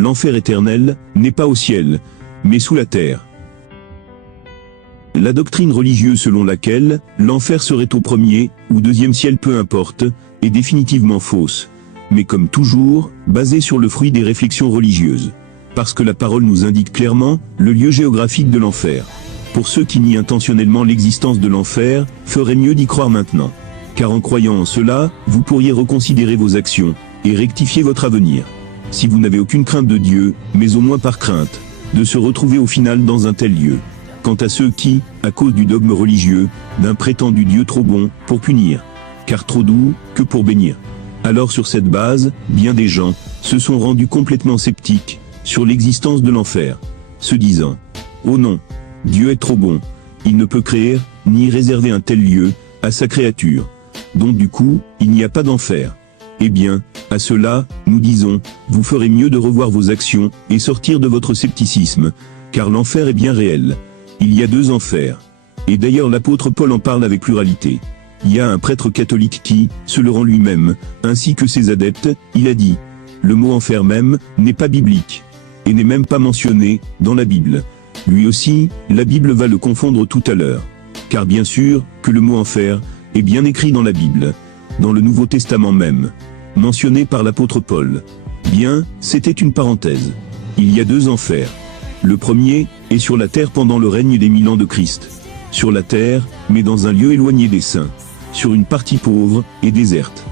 l'enfer éternel n'est pas au ciel, mais sous la terre. La doctrine religieuse selon laquelle l'enfer serait au premier ou deuxième ciel, peu importe, est définitivement fausse, mais comme toujours, basée sur le fruit des réflexions religieuses. Parce que la parole nous indique clairement le lieu géographique de l'enfer. Pour ceux qui nient intentionnellement l'existence de l'enfer, ferait mieux d'y croire maintenant. Car en croyant en cela, vous pourriez reconsidérer vos actions et rectifier votre avenir. Si vous n'avez aucune crainte de Dieu, mais au moins par crainte de se retrouver au final dans un tel lieu. Quant à ceux qui, à cause du dogme religieux, d'un prétendu Dieu trop bon pour punir, car trop doux que pour bénir. Alors sur cette base, bien des gens se sont rendus complètement sceptiques sur l'existence de l'enfer, se disant « Oh non, Dieu est trop bon, il ne peut créer ni réserver un tel lieu à sa créature. Donc du coup, il n'y a pas d'enfer. » Eh bien, à cela, nous disons, vous ferez mieux de revoir vos actions et sortir de votre scepticisme, car l'enfer est bien réel. Il y a 2 enfers. Et d'ailleurs l'apôtre Paul en parle avec pluralité. Il y a un prêtre catholique qui se le rend lui-même, ainsi que ses adeptes, il a dit. Le mot enfer même n'est pas biblique, et n'est même pas mentionné dans la Bible. Lui aussi, la Bible va le confondre tout à l'heure. Car bien sûr que le mot enfer est bien écrit dans la Bible, dans le Nouveau Testament même, mentionné par l'apôtre Paul. Bien, c'était une parenthèse. Il y a 2 enfers. Le premier est sur la terre pendant le règne des 1000 ans de Christ. Sur la terre, mais dans un lieu éloigné des saints. Sur une partie pauvre et déserte.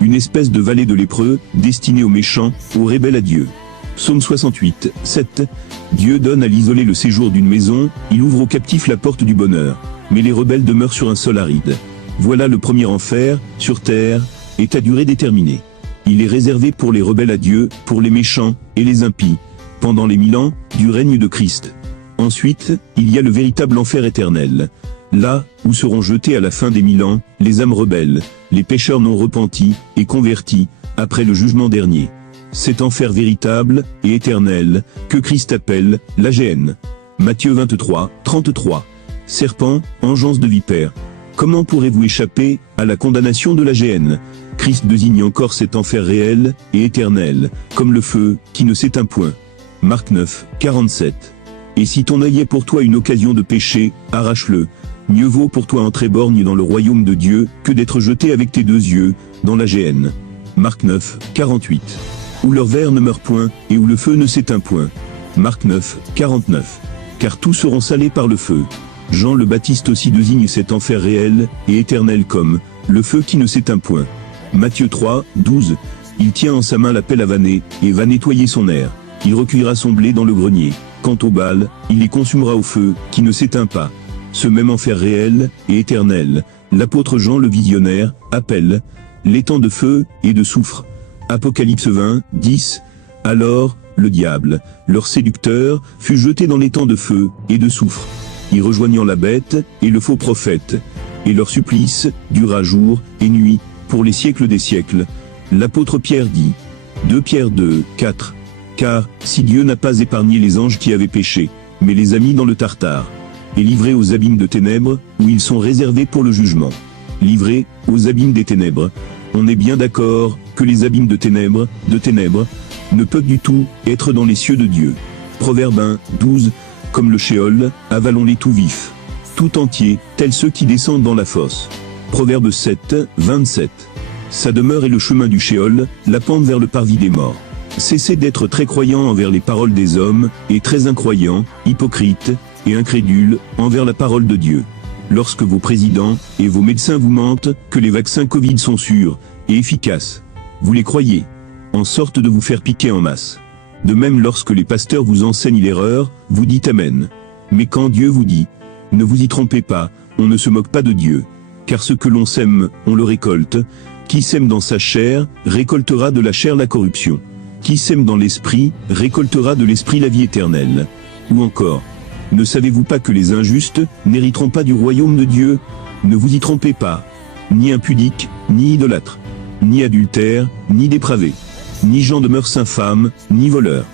Une espèce de vallée de lépreux, destinée aux méchants, aux rebelles à Dieu. Psaume 68, 7. Dieu donne à l'isolé le séjour d'une maison, il ouvre aux captifs la porte du bonheur. Mais les rebelles demeurent sur un sol aride. Voilà le premier enfer, sur terre, est à durée déterminée. Il est réservé pour les rebelles à Dieu, pour les méchants et les impies, pendant les 1000 ans du règne de Christ. Ensuite, il y a le véritable enfer éternel. Là, où seront jetés à la fin des 1000 ans, les âmes rebelles, les pécheurs non repentis et convertis, après le jugement dernier. Cet enfer véritable et éternel, que Christ appelle la géhenne. Matthieu 23, 33. Serpent, engeance de vipère. Comment pourrez-vous échapper à la condamnation de la géhenne? Christ désigne encore cet enfer réel et éternel, comme le feu qui ne s'éteint point. Marc 9, 47. Et si ton œil est pour toi une occasion de péché, arrache-le. Mieux vaut pour toi entrer borgne dans le royaume de Dieu, que d'être jeté avec tes 2 yeux, dans la géhenne. Marc 9, 48. Où leur verre ne meurt point, et où le feu ne s'éteint point. Marc 9, 49. Car tous seront salés par le feu. Jean le Baptiste aussi désigne cet enfer réel et éternel comme le feu qui ne s'éteint point. Matthieu 3, 12. Il tient en sa main la pelle à vanner, et va nettoyer son aire. Il recueillera son blé dans le grenier. Quant aux balles, il les consumera au feu, qui ne s'éteint pas. Ce même enfer réel et éternel, l'apôtre Jean le visionnaire, appelle l'étang de feu et de soufre. Apocalypse 20, 10. Alors, le diable, leur séducteur, fut jeté dans l'étang de feu et de soufre, y rejoignant la bête et le faux prophète. Et leur supplice dura jour et nuit, pour les siècles des siècles. L'apôtre Pierre dit, 2 Pierre 2, 4. Car, si Dieu n'a pas épargné les anges qui avaient péché, mais les a mis dans le Tartare, et livrés aux abîmes de ténèbres, où ils sont réservés pour le jugement. Livrés aux abîmes des ténèbres, on est bien d'accord que les abîmes de ténèbres, ne peuvent du tout être dans les cieux de Dieu. Proverbe 1, 12. Comme le Sheol, avalons-les tout vifs, tout entiers, tels ceux qui descendent dans la fosse. Proverbe 7, 27. Sa demeure est le chemin du Sheol, la pente vers le parvis des morts. Cessez d'être très croyants envers les paroles des hommes, et très incroyants, hypocrites, et incrédules, envers la parole de Dieu. Lorsque vos présidents et vos médecins vous mentent que les vaccins Covid sont sûrs et efficaces, vous les croyez, en sorte de vous faire piquer en masse. De même lorsque les pasteurs vous enseignent l'erreur, vous dites Amen. Mais quand Dieu vous dit, ne vous y trompez pas, on ne se moque pas de Dieu. Car ce que l'on sème, on le récolte. Qui sème dans sa chair, récoltera de la chair la corruption. Qui sème dans l'esprit, récoltera de l'esprit la vie éternelle. Ou encore, ne savez-vous pas que les injustes n'hériteront pas du royaume de Dieu? Ne vous y trompez pas. Ni impudiques, ni idolâtres, ni adultères, ni dépravés, ni gens de mœurs infâmes, ni voleurs,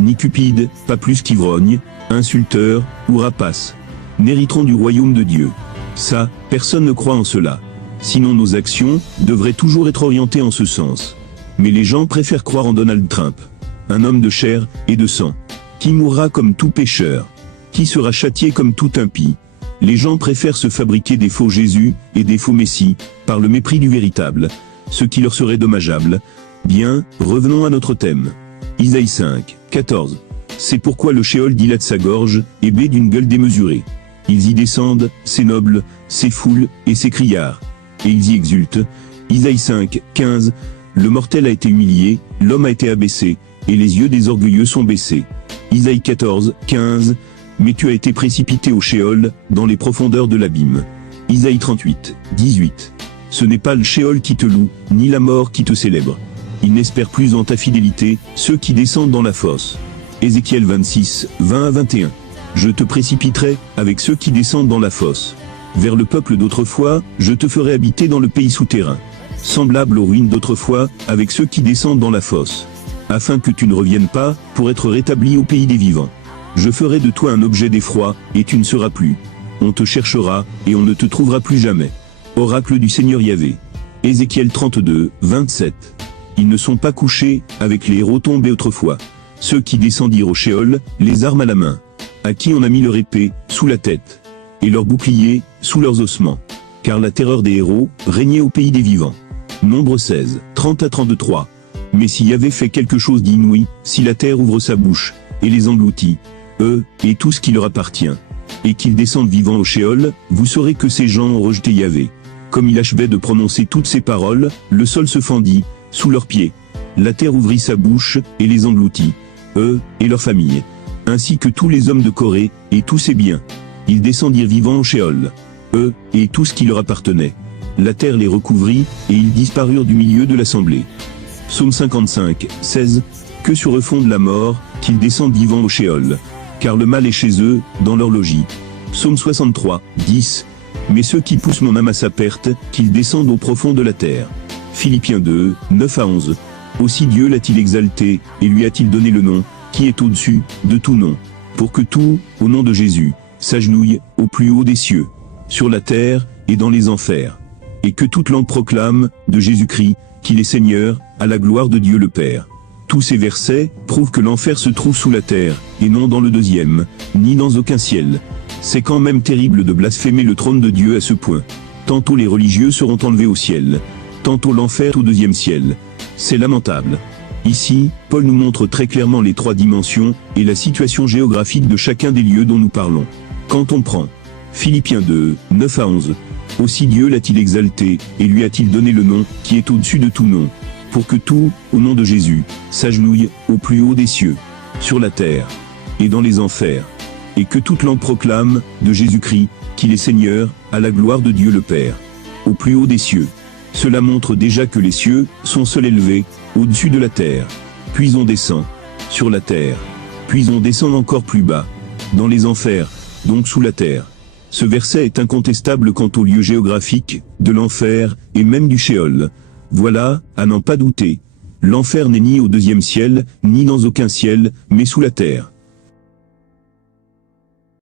ni cupides, pas plus qu'ivrognes, insulteurs ou rapaces, n'hériteront du royaume de Dieu. Ça, personne ne croit en cela. Sinon nos actions devraient toujours être orientées en ce sens. Mais les gens préfèrent croire en Donald Trump. un homme de chair et de sang, qui mourra comme tout pécheur, qui sera châtié comme tout impie. Les gens préfèrent se fabriquer des faux Jésus et des faux Messies, par le mépris du véritable, ce qui leur serait dommageable. Bien, revenons à notre thème. Isaïe 5, 14. C'est pourquoi le Sheol dilate sa gorge, et baie d'une gueule démesurée. Ils y descendent, ces nobles, ces foules, et ces criards. Et ils y exultent. Isaïe 5, 15. Le mortel a été humilié, l'homme a été abaissé, et les yeux des orgueilleux sont baissés. Isaïe 14, 15. Mais tu as été précipité au Sheol, dans les profondeurs de l'abîme. Isaïe 38, 18. Ce n'est pas le Sheol qui te loue, ni la mort qui te célèbre. Ils n'espèrent plus en ta fidélité, ceux qui descendent dans la fosse. Ézéchiel 26, 20 à 21. Je te précipiterai, avec ceux qui descendent dans la fosse. Vers le peuple d'autrefois, je te ferai habiter dans le pays souterrain. Semblable aux ruines d'autrefois, avec ceux qui descendent dans la fosse. Afin que tu ne reviennes pas, pour être rétabli au pays des vivants. Je ferai de toi un objet d'effroi, et tu ne seras plus. On te cherchera, et on ne te trouvera plus jamais. Oracle du Seigneur Yahvé. Ézéchiel 32, 27. Ils ne sont pas couchés, avec les héros tombés autrefois. Ceux qui descendirent au Sheol, les armes à la main. À qui on a mis leur épée, sous la tête. Et leur bouclier, sous leurs ossements. Car la terreur des héros, régnait au pays des vivants. Nombre 16, 30 à 33. Mais s'il y avait fait quelque chose d'inouï, si la terre ouvre sa bouche, et les engloutit, eux, et tout ce qui leur appartient, et qu'ils descendent vivants au Sheol, vous saurez que ces gens ont rejeté Yahvé. Comme il achevait de prononcer toutes ces paroles, le sol se fendit, sous leurs pieds. La terre ouvrit sa bouche, et les engloutit, eux, et leurs familles, ainsi que tous les hommes de Corée, et tous ses biens. Ils descendirent vivants au Sheol, eux, et tout ce qui leur appartenait. La terre les recouvrit, et ils disparurent du milieu de l'assemblée. Psaume 55, 16. Que sur eux fonde la mort, qu'ils descendent vivants au Sheol. Car le mal est chez eux, dans leur logis. Psaume 63, 10. Mais ceux qui poussent mon âme à sa perte, qu'ils descendent au profond de la terre. Philippiens 2, 9 à 11. Aussi Dieu l'a-t-il exalté, et lui a-t-il donné le nom, qui est au-dessus de tout nom, pour que tout, au nom de Jésus, s'agenouille, au plus haut des cieux, sur la terre, et dans les enfers. Et que toute langue proclame, de Jésus-Christ, qu'il est Seigneur, à la gloire de Dieu le Père. Tous ces versets prouvent que l'enfer se trouve sous la terre, et non dans le deuxième, ni dans aucun ciel. C'est quand même terrible de blasphémer le trône de Dieu à ce point. Tantôt les religieux seront enlevés au ciel, tantôt l'enfer au deuxième ciel. C'est lamentable. Ici, Paul nous montre très clairement les trois dimensions, et la situation géographique de chacun des lieux dont nous parlons. Quand on prend Philippiens 2, 9 à 11. Aussi Dieu l'a-t-il exalté, et lui a-t-il donné le nom, qui est au-dessus de tout nom, pour que tout, au nom de Jésus, s'agenouille, au plus haut des cieux, sur la terre, et dans les enfers, et que toute langue proclame, de Jésus-Christ, qu'il est Seigneur, à la gloire de Dieu le Père, au plus haut des cieux. Cela montre déjà que les cieux sont seuls élevés, au-dessus de la terre. Puis on descend, sur la terre. Puis on descend encore plus bas, dans les enfers, donc sous la terre. Ce verset est incontestable quant au lieu géographique, de l'enfer, et même du Sheol. Voilà, à n'en pas douter. L'enfer n'est ni au deuxième ciel, ni dans aucun ciel, mais sous la terre.